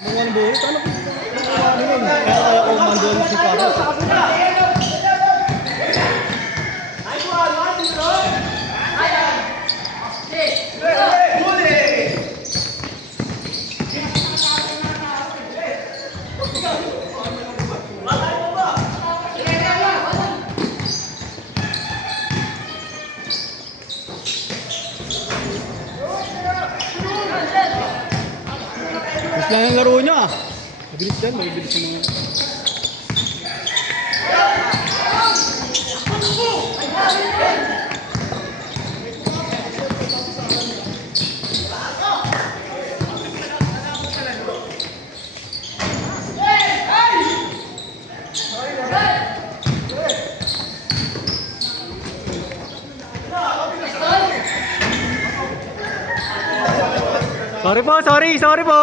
Mga buhit, ano po? Kaya kung mandun si Carlos. Mas lang ang laro niya. Mabilis yan, mabilis yung mga... Sorry po.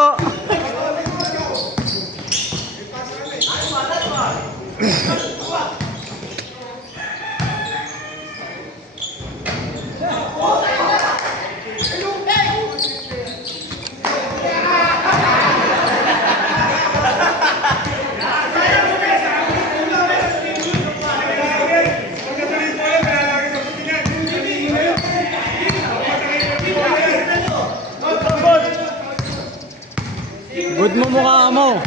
Good mo mukha mo.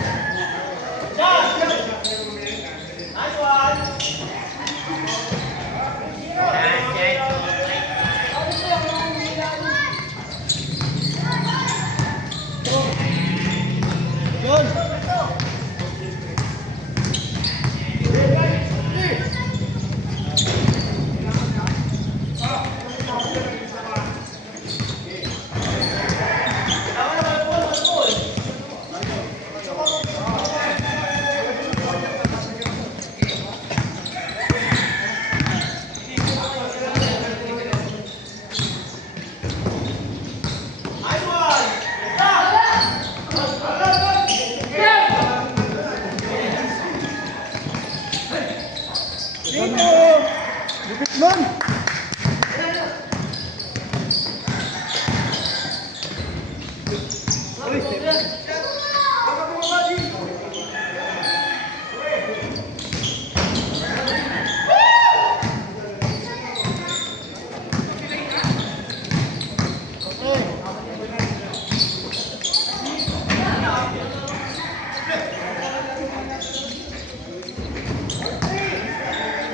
Lupit nun!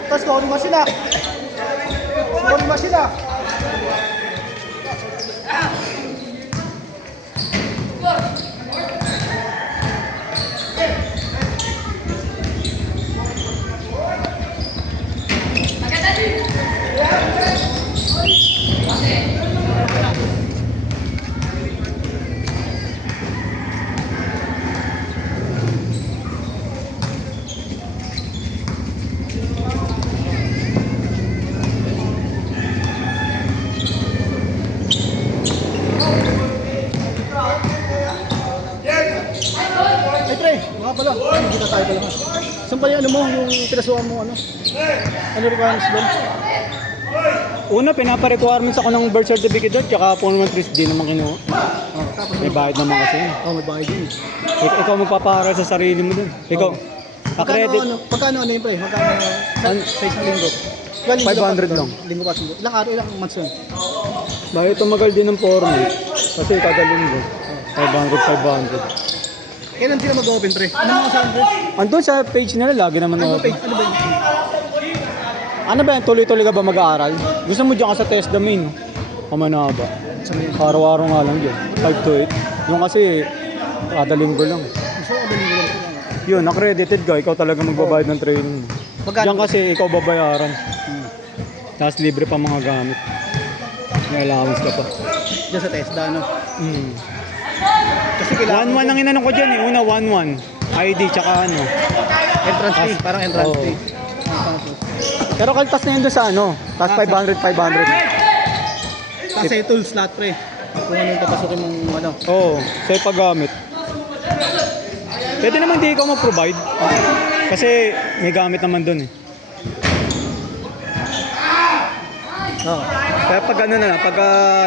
Tapos scoring machine na. Scoring machine na. Pala, hindi na tayo pala. Saan pa yung ano mo, yung pinasuhan mo, ano? Ano requirements doon? Una, pinapa-requirements ako ng birth certificate doon, tsaka Form 3D naman kinuha. Tapos may bayad naman kasi yun. May bayad yun. Ikaw magpaparal sa sarili mo doon. Ikaw, accredit. Pagkano ano yun pa eh? Magkano sa isang linggo? 500 lang. Linggo pa linggo. Ilang araw, ilang months yun? Bakit tumagal din ng form eh? Kasi kada linggo. 500. Kailan sila mag-open, pre? Ano mga saan, pre? Andun sa page nila, lagi naman Ano open. page? Ano ba yun? Ano ba yan? Tuloy-tuloy ka ba mag-aaral? Gusto mo dyan ka sa test domain, no? Kamana ba? Araw-araw nga lang dyan. 5 to 8. Yung kasi, kada linggo lang. Gusto ko ba linggo lang? Yun, accredited ka. Ikaw talaga magbabayad ng training mo. Diyan kasi ikaw babayaran. Tapos libre pa mga gamit. May allowance ka pa. Diyan sa TESDA, ano? Kasi 1-1 ang inanong ko dyan eh. Una 1-1. ID tsaka ano. Entrance fee. Parang entrance Oo. fee. Pero kaltas na yun doon sa ano. Tapos 500. Kasi tools lahat, pre. Kung ano yung papasukin mong ano. Oo. Sa'yo paggamit. Pwede naman di ikaw mag-provide. Kasi may gamit naman doon eh. Oo. Kaya pag ano na, pag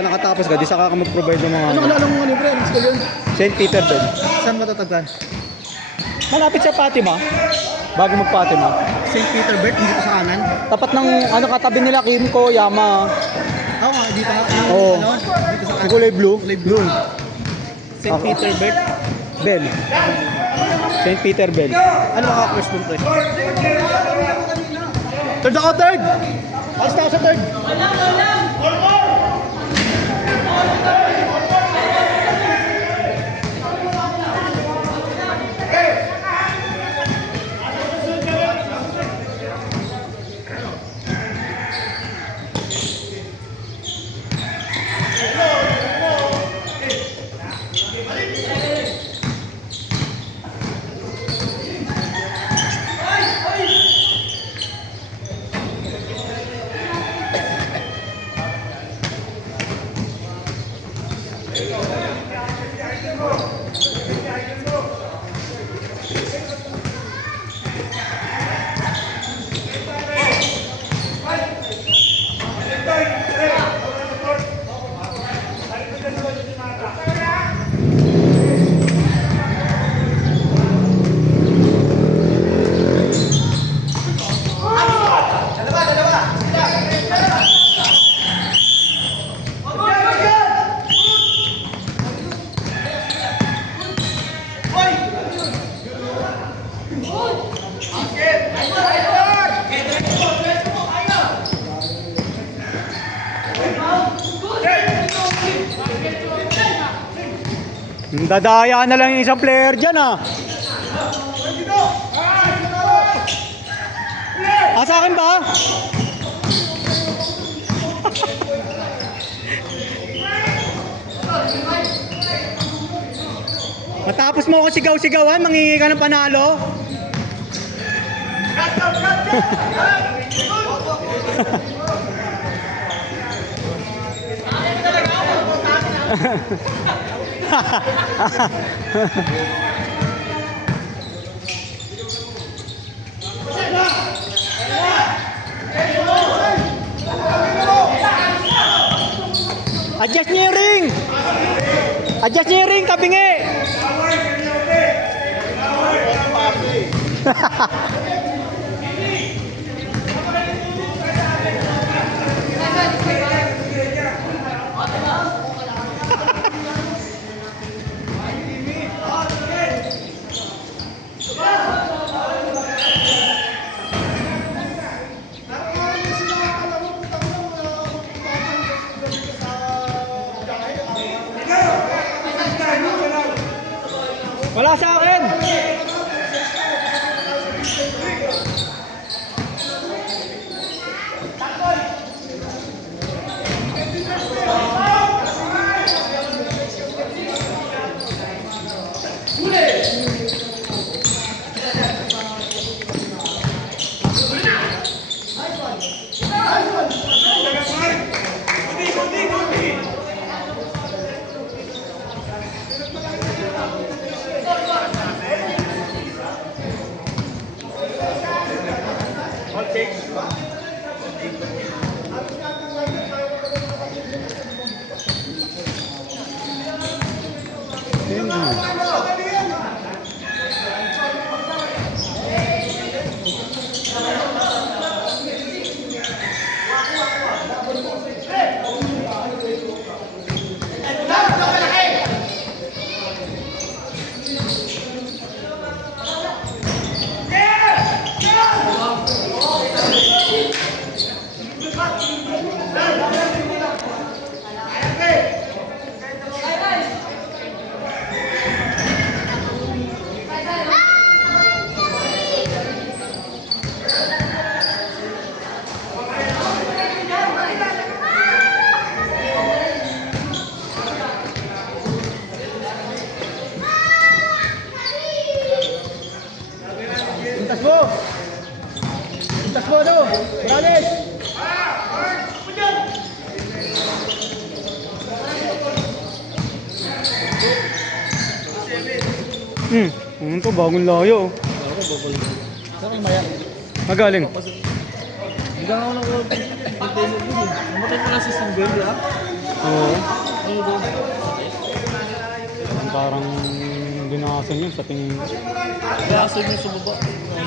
nakatapos ka, di saka ka mag-provide ng mga Ano kalala mo ano, pre? Anong school yun? St. Peter Ben. Saan matatagpuan? Malapit sa Fatima. Bago mag-Fatima. St. Peterbert, hindi pa sa kanan. Tapat ng ano katabi nila Kimco, Yama. Oo nga, dito ka. Yung, Oo. ano, dito sa Yung kanan. kulay blue. Kulay blue. St. Ako. Peterbert. Ben. St. Peter Ben. Ano ka first doon, pre? Third ako, third! Alas na ako sa third. Dadaya na lang yung isang player dyan ah. Sa akin ba? Matapos mo ako sigaw-sigawan, manghingi ka ng panalo. Adjust niyo yung ring! Adjust niyo yung ring, tabingi! Wala sa akin! Pintas mo! Pintas mo, ano? Morales! Ano to? Bagong layo. Saan kayo maya? Magaling. Bigyan ako ng container din eh. Namatay pala si Single, ha? Oo. Ano doon? Parang dinasan yun sa tingin. Kaya aso yung sumaba.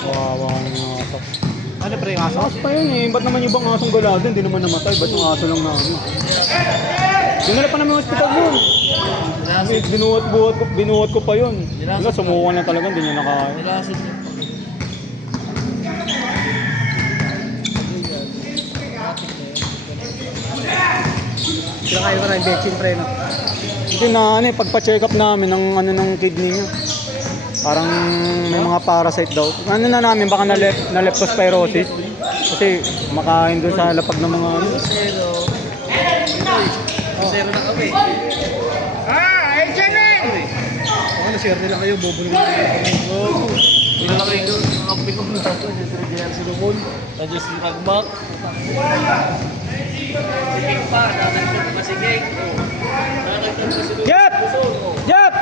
Kawawa ng aso. Ano pre, yung aso? Aso pa yun eh. Ba't naman yung ibang asong galado? Hindi naman namatay. Ba't yung aso lang na ano? Dinala pa namin yung hospital yun. Binuhat ko pa yun. Wala, sumuko na talaga. Hindi niya nakaya. Nilason niya. Sila kayo ka rin, vaccine pre, no? Hindi na ano eh. Pagpa-check up namin ng ano ng kidney niya. Parang may mga parasite daw. Ano na namin, baka na leptospirosis. Kasi makain doon sa lapag ng mga ano. Zero. Zero na kami. Baka na-share nila kayo, bobo naman kayo. Hindi na lang kayo doon. Mga pikong na ito. Nandiyan si Regier Silumon. Nandiyan si Ragmak. Sige pa. Nandiyan pa si Geng. Nandiyan pa si Jep! Jep!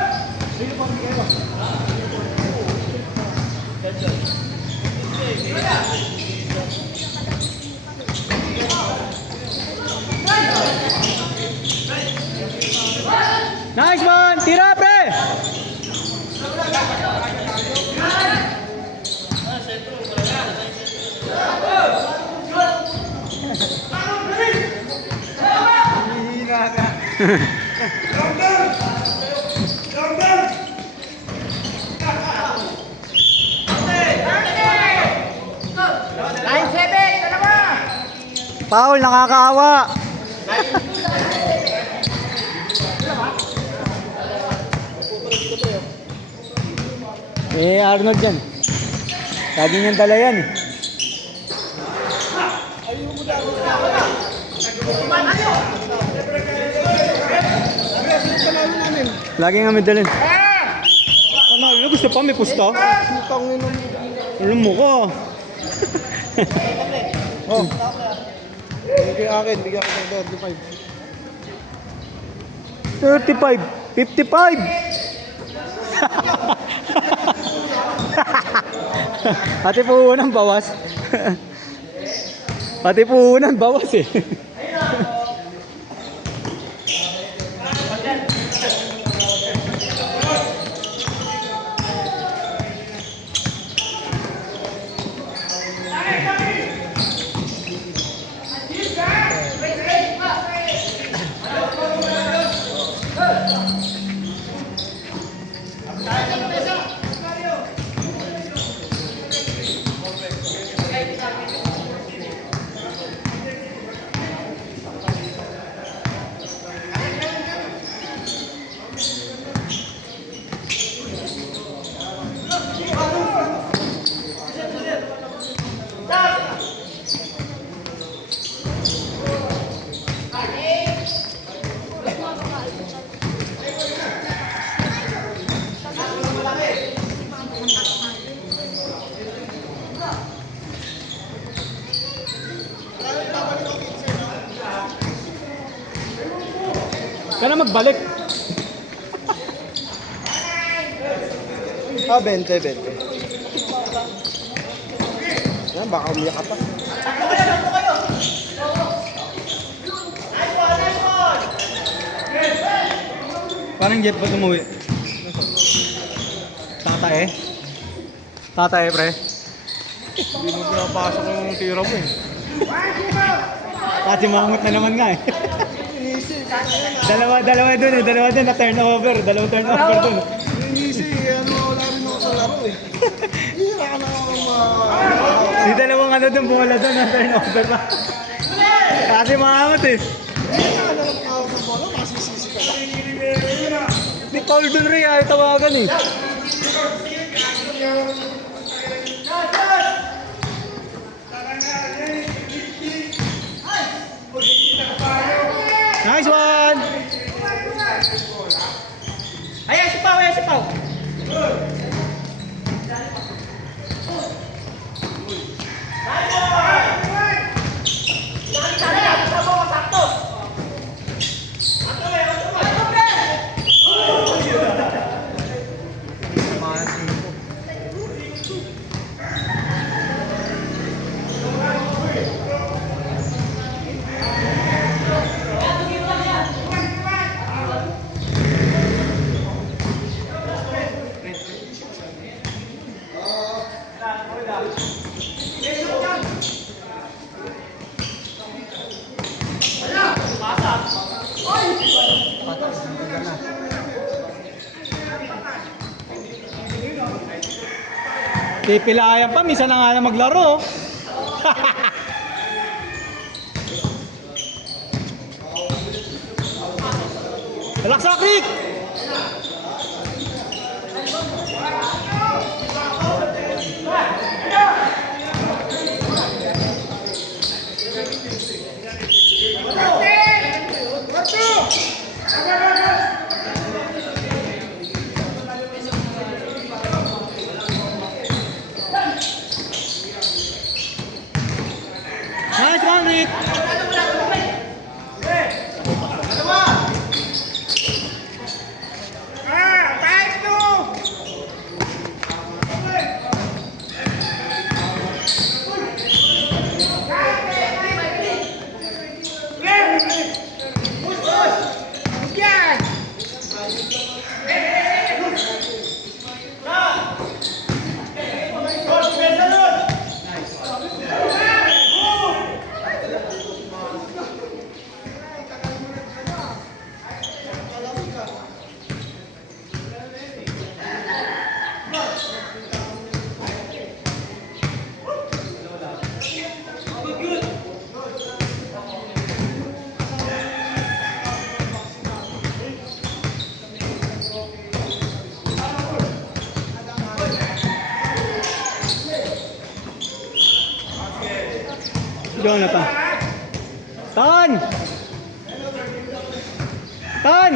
Nice one! Tira, pre! Hihina ka. Paul, nakakaawa! Eh, Arnold yan. Lagi niyang dala yan eh. Lagi nga may dalhin. Ano, gusto pa may pusta? Alam mo ko. Oh. Bigyan akin, bigyan ko ng 35. 55. Pati puhunan bawas. Pati puhunan bawas eh. Kaya na magbalik. 20. Yan, baka umiyak ka pa. Parang jet ba tumuwi? Tatae? Tatae, pre? Hindi mo pinapasok yung tira mo eh. Kasi mangut na naman nga eh. dalawa dun eh. Dalawa dun na turnover. Dalawang turnover dun. Easy, ano, wala rin ako sa laro eh. Hindi na ka na ako Di dalawang ano dun, bola dun na turnover pa. Kasi mangut eh. Hindi na ka na ako sa bola, masisisi ka lang. Di Paul dun rin ayaw tawagan eh. Nice one! Ayan si Pao, ayan si Pao! Pipilayan pa, minsan na nga na maglaro. Relax, Rick! Nice one, Rick! Jonathan. Tan! Tan!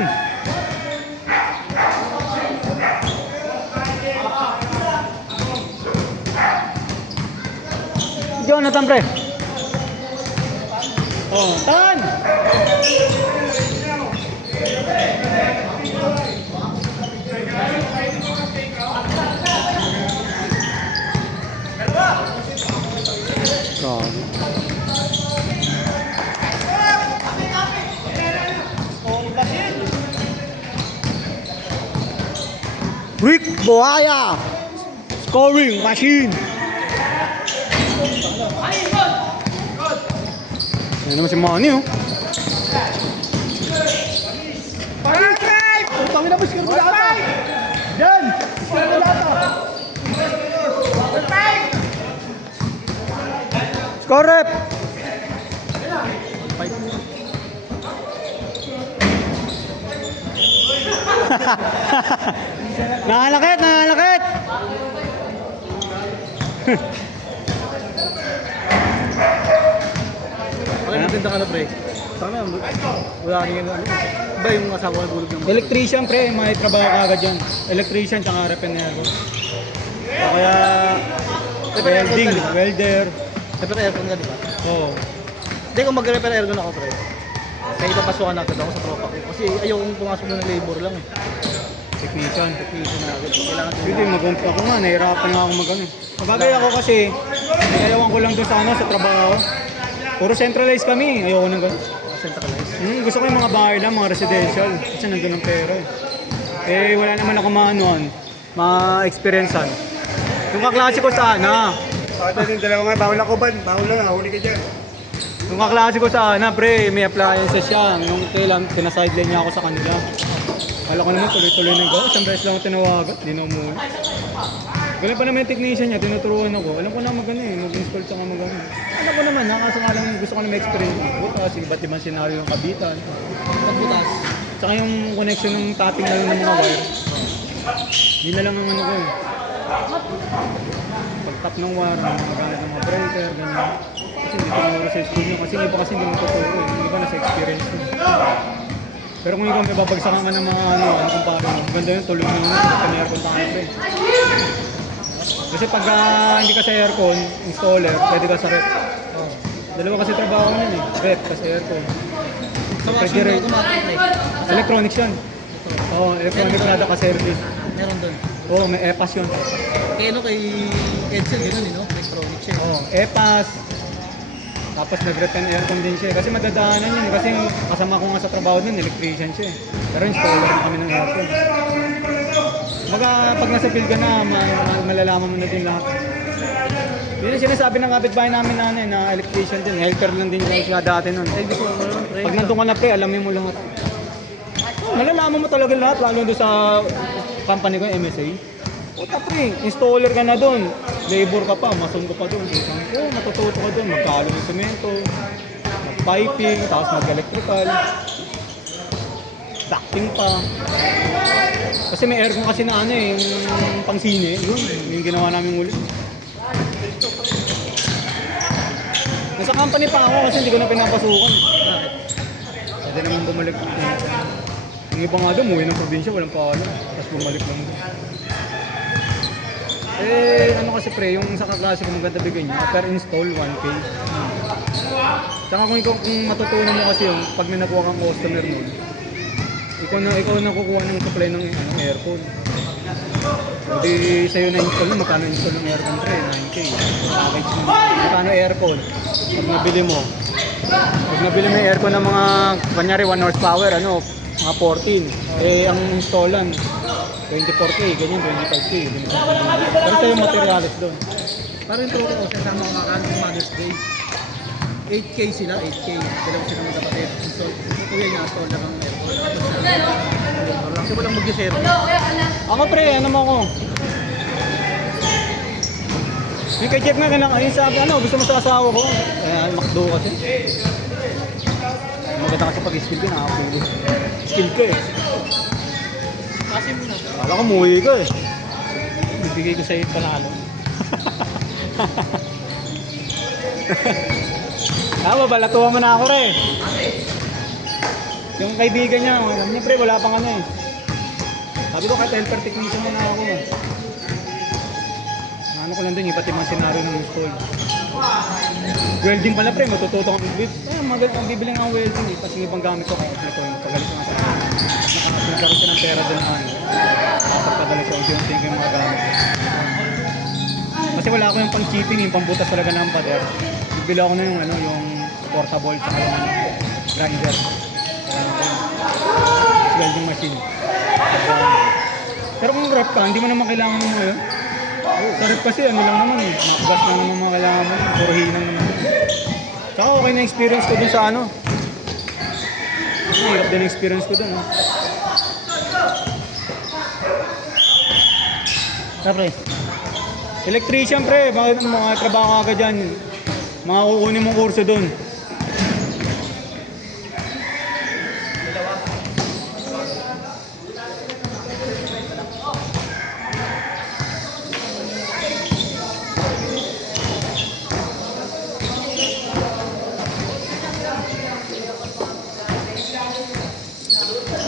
Jonathan, pre. Oh, Tan! Grabe. Rick Buhaya, scoring machine. Yan naman si Manny, oh. Tangin na ba si Carbolata? Yan! Si Carbolata! Score rep! Nakalakit, nakalakit! Okay, natinda ka na, pre. Sana, wala rin yan. Ba yung asawa na bulog ng Electrician, pre, may trabaho ka agad dyan. Electrician, tsaka repainero. O kaya... Welding, welder. Repair aircon ka, di ba? Oo. Hindi, kung mag-repair aircon ako, pre. Kaya ipapasukan agad ako sa tropa ko. Kasi ayokong pumasok na ng labor lang eh. Technician. Technician na agad. Kailangan Hindi, mag-umpa ako nga, nahirapan nga ako mag-ano. Sabagay ako kasi, ayawan ko lang doon sa, sa trabaho. Puro centralized kami, ayoko nang gano'n. centralized. Gusto ko yung mga bahay lang, mga residential. Kasi nandun ang pera eh. Eh, wala naman ako maanuan, ma-experiencean. Yung kaklase ko sana. Pakita yung dalawa nga, bawal ako ban, bawal na, huli ka dyan. Yung kaklase ko sana, pre, may appliances siya. Yung kailan, pinasideline niya ako sa kanila. Kala ko naman tuloy-tuloy na go. Isang beses lang ako tinawagan, di na umuwi. Ganun pa naman yung technician niya, tinuturuan ako. Alam ko na mag-ano eh, mag-install tsaka mag-ano. Alam ko naman, kaso nga lang gusto ko na ma-experience. Butas, iba't ibang senaryo ng kabitan. Pagbutas. Tsaka yung connection ng tapping na lang ng mga wire. Yun na lang ang ano ko eh. Pag-tap ng wire, magagamit ng mga breaker, ganyan. Kasi hindi ko na sa school nyo, kasi iba kasi hindi mo totoo eh. Hindi ba nasa experience mo. Pero kung ikaw may babagsakan ka ng mga ano kumpara mo, ganda yun, tulog mo yun, pan-aircon tayo pre. Kasi pag hindi ka sa aircon, installer, pwede ka sa rep. Dalawa kasi trabaho nyo eh, rep kasi aircon. Sa Pwede washing rin. automatic na eh. Electronics yun. Oo, electronic product ka service. Meron doon. Oo, may EPAS yun. Kaya ano kay Edsel, gano'n eh, no? Electronic siya. Oo, EPAS. Tapos nag-return aircon din siya. Kasi madadaanan yun. Kasi kasama ko nga sa trabaho din, electrician siya. Pero installer na kami ng aircon. Pag nasa field ka na, malalaman mo na din lahat. Yun yung sinasabi ng kapitbahay namin na, ano, na electrician din. Helper lang din yung siya dati nun. Ay, gusto ko naman, pre. Pag nandun ka na pre, alamin mo lahat. Malalaman mo talaga lahat, lalo doon sa company ko, MSA. O pre, installer ka na doon. Labor ka pa, mason ka pa doon. Oo, matututo ka doon. Magkalo ng semento, mag-piping, tapos mag-electrical. Ducting pa. Kasi may aircon kasi na ano eh, yung pang-sine. Yun, yung ginawa namin ulit. Nasa company pa ako kasi hindi ko na pinapasukan. Pwede naman bumalik. Yung iba nga doon, umuwi ng probinsya, walang paalam. Tapos bumalik lang doon. Eh, ano kasi pre, yung sa kaklase ko maganda bigay niya, per install 1K. Tsaka kung matutunan mo kasi yung pag may nakuha kang customer nun, ikaw na kukuha ng supply ng aircon. Hindi sa'yo na install na, magkano install ng aircon pre? 9K. Package mo. Magkano aircon? Pag nabili mo yung aircon ng mga, kanyari 1 horsepower, ano, mga 14. Eh, ang installan, 24K, ganyan, 25K. Pero sa'yo materials doon. Parang tropa ko, sasama ko makakano ng Mother's Day. 8K sila, 8K. Dalawa sila magkapatid. So, kuya niya, install na ng aircon. Kasi walang mag-share. Ako pre, ano mo ako? Yung kay Jeff nga, yung sabi, ano, gusto mo sa asawa ko? Makdo kasi. Maganda kasi pag-skill ka, nakakapili. Skill ka eh. Kasi mo na. Kala ko muwi ka eh. Bibigay ko sa'yo panalo. Babalatuhan mo na ako re. Yung kaibigan niya, alam niya pre, wala pang ano eh. Sabi ko kahit helper technician mo na ako eh. Ano ko lang din, iba't ibang senaryo ng install. Welding pala pre, matututo kang mag-build. Ang bibili nga ang welding eh, kasi ibang gamit ko kaya ko yung pagalit ko nga sa akin. Nakakapagkaroon siya ng pera din ano. Pagpadalit ko, unti-unti ko yung mga gamit. Kasi wala ako yung pang-cheating, yung pang-butas talaga ng pader. Bibili ako na yung ano, yung portable sa yung grinder. Welding machine. Pero kung rep ka, hindi mo naman kailangan mo yun. Sa rep kasi ano lang naman eh, makgas lang naman mga kailangan mo, puro hinang naman. Tsaka okay na experience ko dun sa ano. Hirap din experience ko dun. Pre, electrician pre, bakit mga trabaho ka dyan? Mga kukunin mong kurso dun.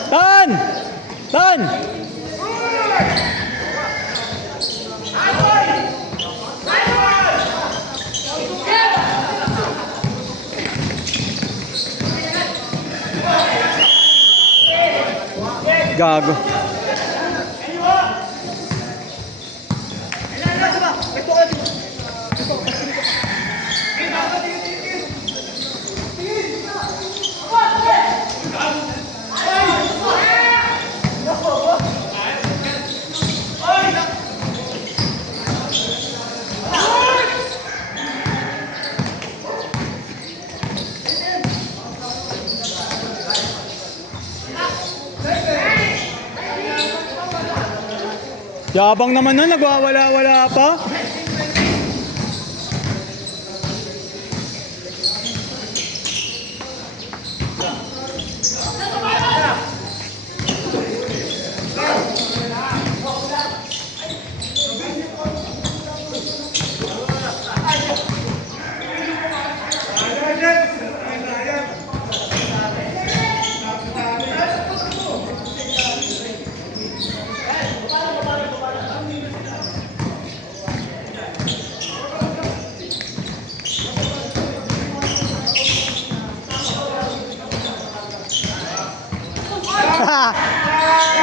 Tan! Tan! Gago. Yabang naman na, nagwawala-wala pa.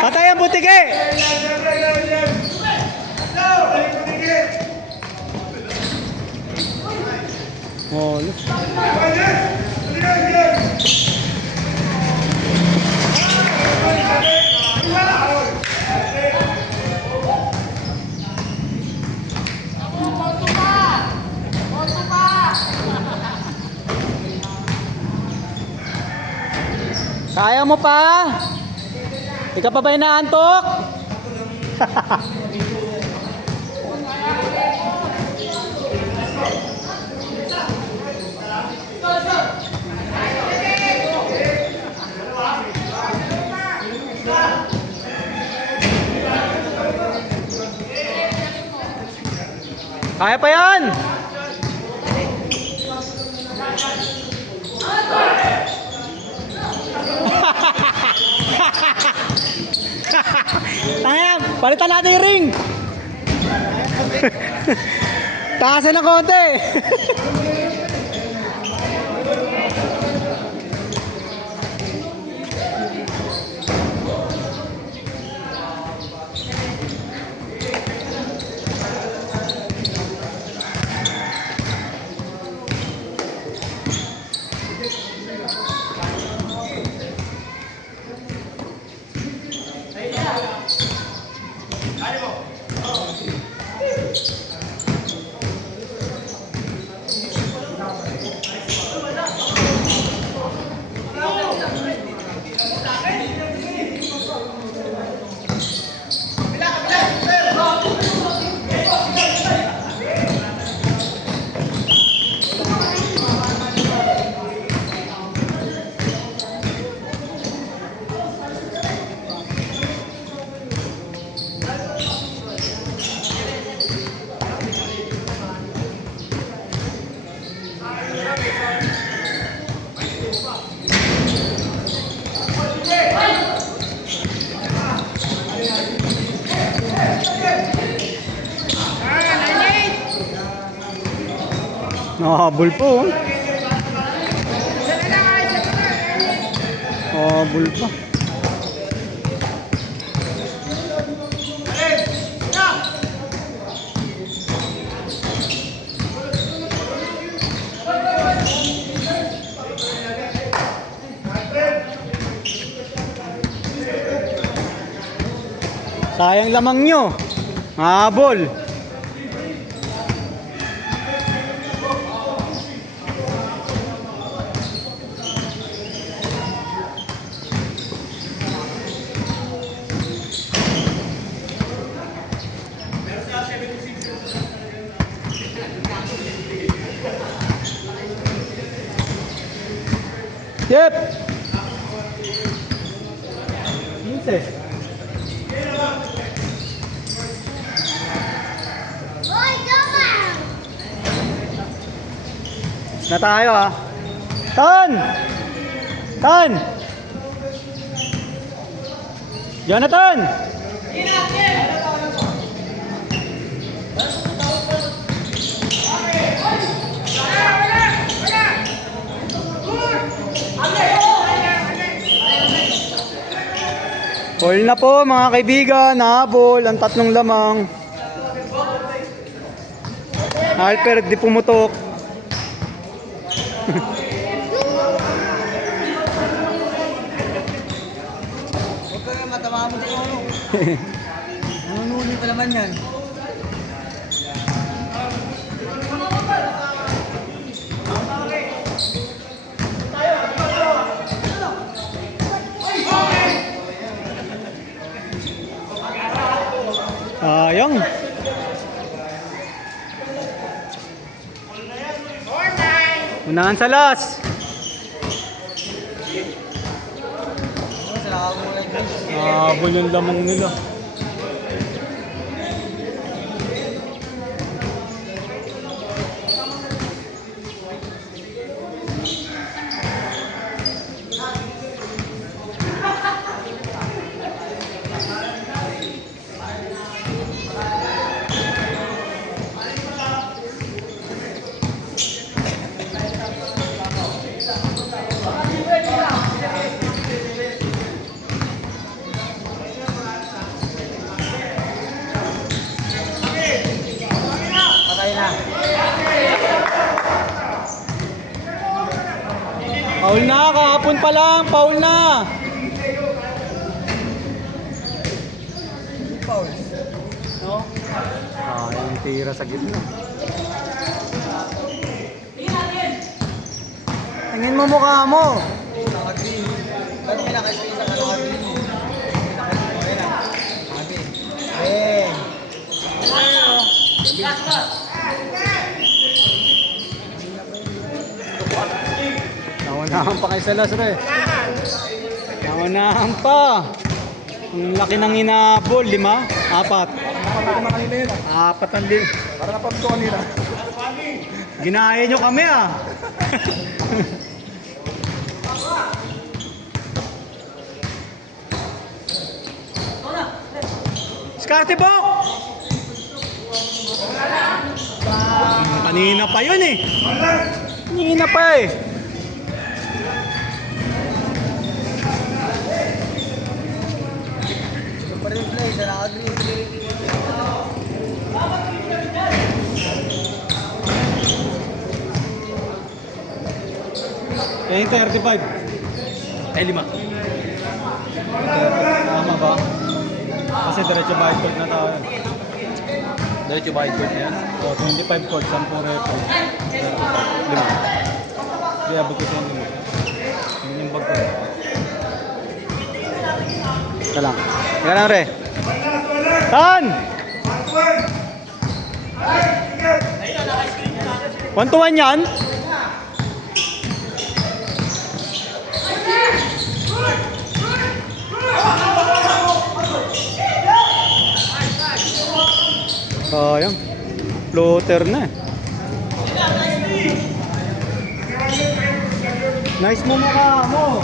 Patay ang butike! Oh, look. Kaya mo pa? Ikaw pa ba inaantok? Kaya pa yan! Tangyan, palitan natin yung ring! Taasan ng konti! Nakahabol po. Nakahabol pa. Sayang lamang nyo. Nakahabol. Yep. Minse. Na tayo ah. Tan! Tan! Jonathan! All na po mga kaibigan, nahabol ang tatlong lamang. Alper di pumutok. Huwag ka nga matama mo sa ulo. Nanunuli pa naman yan. Sayang. Unahan sa last. Habol yung lamang nila. Paul na, kahapon pa lang, Paul na. Paul. No? Yung tira sa gitna. Tingin mo mukha mo. Ano kinakaisa isang ano kami din eh. Ayan na. Kami. Eh. Naunahan pa kay Salas, re. Naunahan pa. Ang laki ng inabol, 5? 4? Napapako na kanina yun ah. 4 ang din. Para napapako kanina. Ginaya nyo kami ah. Skarte po! Kanina pa yun eh. Kanina pa eh. Super replay, sa naka-agree. Kaya yung 35. Ay, 5. Tama ba? Kasi diretso bayad court na tayo. Diretso ba yung na yan? So 25 court, 10 repo. 5. Hindi abot ko sa yung 5. Hindi yung bag ko. Ika lang. Ika lang, re. Saan? 1 to 1 yan? Sayang. Floater na eh. Nice mo mukha mo.